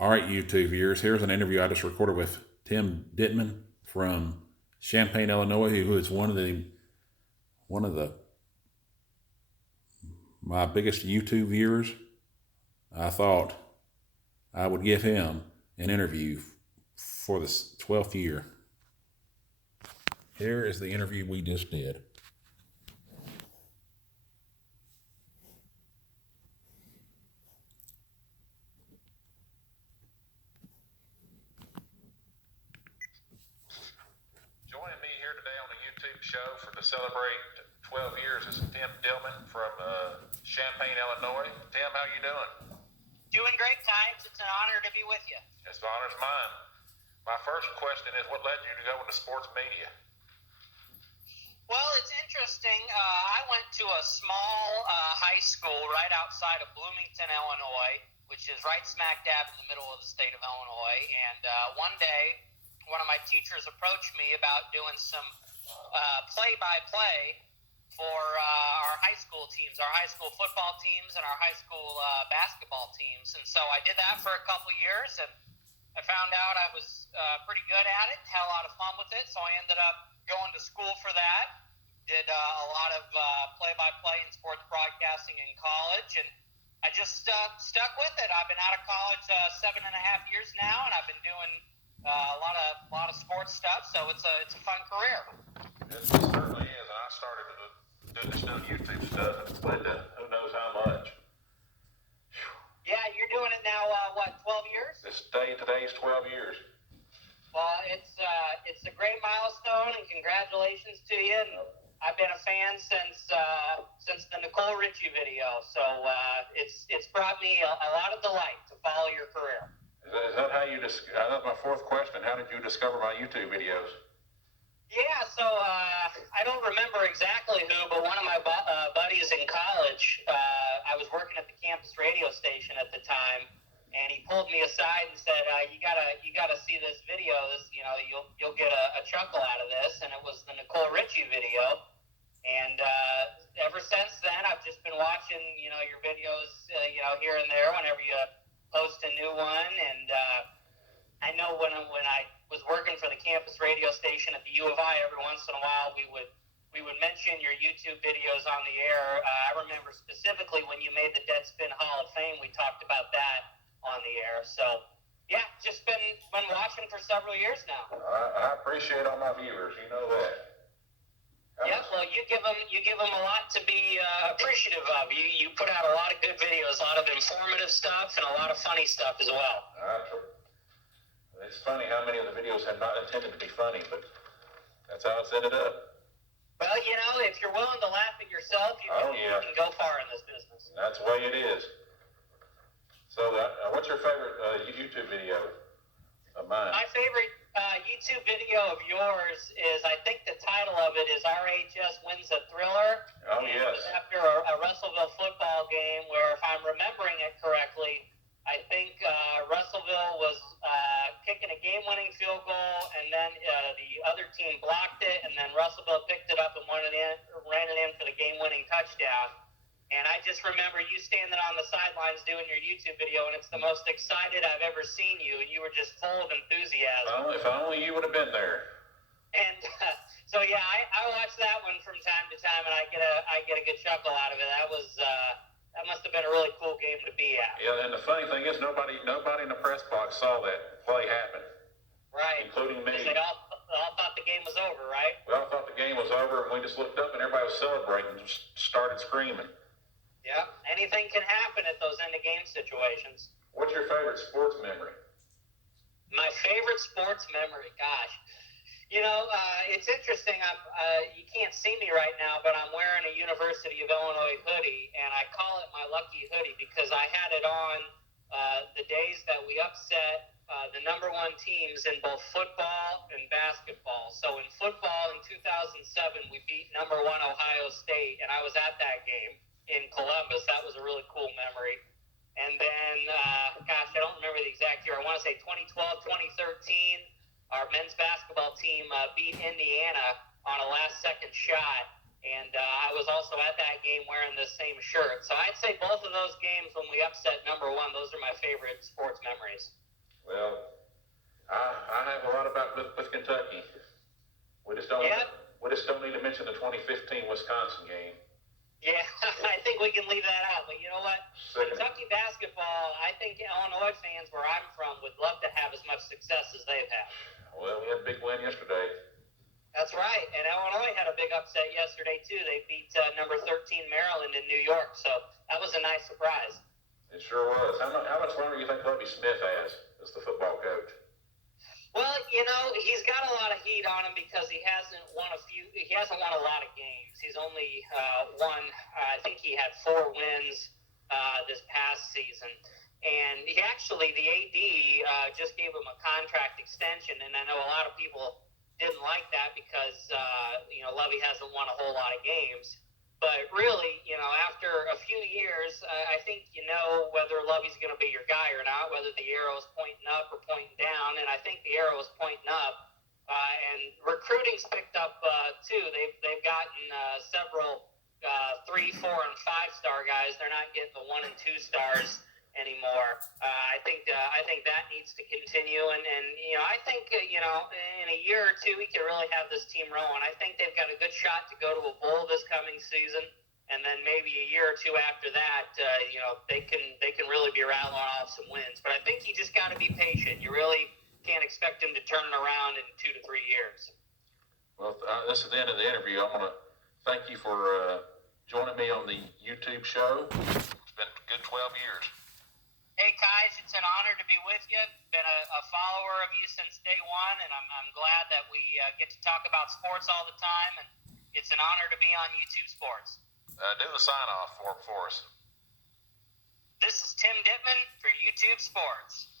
All right, YouTube viewers, here's an interview I just recorded with Tim Ditman from Champaign, Illinois, who is one of the my biggest YouTube viewers. I thought I would give him an interview for the 12th year. Here is the interview we just did. Joining me here today on the YouTube show to celebrate 12 years is Tim Dillman from Champaign, Illinois. Tim, how you doing? Doing great, Times. It's an honor to be with you. It's the honor's mine. My first question is, what led you to go into sports media? Well, it's interesting. I went to a small high school right outside of Bloomington, Illinois, which is right smack dab in the middle of the state of Illinois. And one day, one of my teachers approached me about doing some play-by-play for our high school teams, our high school football teams and our high school basketball teams. And so I did that for a couple years, and I found out I was pretty good at it, had a lot of fun with it, so I ended up going to school for that. Did a lot of play-by-play and sports broadcasting in college, and I just stuck with it. I've been out of college 7.5 years now, and I've been doing a lot of sports stuff, so it's a fun career. It certainly is. I started to do this new YouTube stuff, and it's led to who knows how much. Yeah, you're doing it now, 12 years? Today's 12 years. Well, it's a great milestone, and congratulations to you. And I've been a fan since the Nicole Richie video, so it's brought me a lot of delight to follow your career. Is that how you that's my fourth question. How did you discover my YouTube videos? Yeah, so I don't remember exactly who, but one of my buddies in college, I was working at the campus radio station at the time, and he pulled me aside and said, "You gotta see this video. This, you'll get a chuckle out of this." And it was the Nicole Richie video, and ever since then, I've just been watching, your videos, here and there whenever you post a new one, and I know when I was working for the campus radio station at the U of I, every once in a while we would mention your YouTube videos on the air. I remember specifically when you made the Deadspin Hall of Fame, we talked about that on the air. So yeah, just been watching for several years now. I appreciate all my viewers. You know that. Yeah, well, you give them a lot to be appreciative of. You put out a lot of good videos, a lot of informative stuff, and a lot of funny stuff as well. It's funny how many of the videos had not intended to be funny, but that's how it's ended up. Well, if you're willing to laugh at yourself, you can go far in this business. That's the way it is. So, what's your favorite YouTube video of mine? My favorite YouTube video of yours is, I think the title of it is RHS Wins a Thriller. Oh, and yes. It was after a Russellville football game where, if I'm remembering it correctly, I think Russellville was kicking a game-winning field goal, and then the other team blocked it, and then Russellville picked it up and ran it in for the game-winning touchdown. And I just remember you standing on the sidelines doing your YouTube video, and it's the most excited I've ever seen you, and you were just full of enthusiasm. If only you would have been there. And so yeah, I watch that one from time to time, and I get a good chuckle out of it. That must have been a really cool game to be at. Yeah, and the funny thing is, nobody in the press box saw that play happen. Right. Including me. They all thought the game was over, right? We all thought the game was over, and we just looked up, and everybody was celebrating and just started screaming. Yeah, anything can happen at those end-of-game situations. What's your favorite sports memory? My favorite sports memory, gosh. It's interesting. You can't see me right now, but I'm wearing a University of Illinois hoodie, and I call it my lucky hoodie because I had it on the days that we upset the number one teams in both football and basketball. So in football in 2007, we beat number one Ohio State, and I was at that game in Columbus. That was a really cool memory. And then, I don't remember the exact year. I want to say 2012, 2013. Our men's basketball team beat Indiana on a last-second shot, and I was also at that game wearing the same shirt. So I'd say both of those games when we upset number one, those are my favorite sports memories. just don't need to mention the 2015 Wisconsin game. Yeah, I think we can leave that out. But you know what? Kentucky basketball, I think Illinois fans where I'm from would love to have as much success as they've had. Well, we had a big win yesterday. That's right. And Illinois had a big upset yesterday, too. They beat number 13 Maryland in New York. So that was a nice surprise. It sure was. How much longer do you think Lovie Smith has as the football coach? Well, you know, he's got a lot of heat on him because he hasn't won a lot of games. He's only won, I think he had 4 wins this past season. And the AD just gave him a contract extension, and I know a lot of people didn't like that because, Lovie hasn't won a whole lot of games. But really, after a few years, I think you know whether Lovey's going to be your guy or not, whether the arrow is pointing up or pointing down. And I think the arrow is pointing up. And recruiting's picked up, too. They've gotten several 3, 4, and 5-star guys. They're not getting the 1 and 2 stars anymore. I think that needs to continue. And I think, in a year or two, we can really have this team rolling. I think they've got a good shot to go to a bowl this coming season. And then maybe a year or two after that, they can really be rattling off some wins. But I think you just got to be patient. You really can't expect them to turn it around in 2 to 3 years. Well, this is the end of the interview. I want to thank you for joining me on the YouTube show. It's been a good 12 years. Hey, Kais, it's an honor to be with you. Been a follower of you since day one, and I'm glad that we get to talk about sports all the time, and it's an honor to be on YouTube Sports. Do the sign-off for us. This is Tim Ditman for YouTube Sports.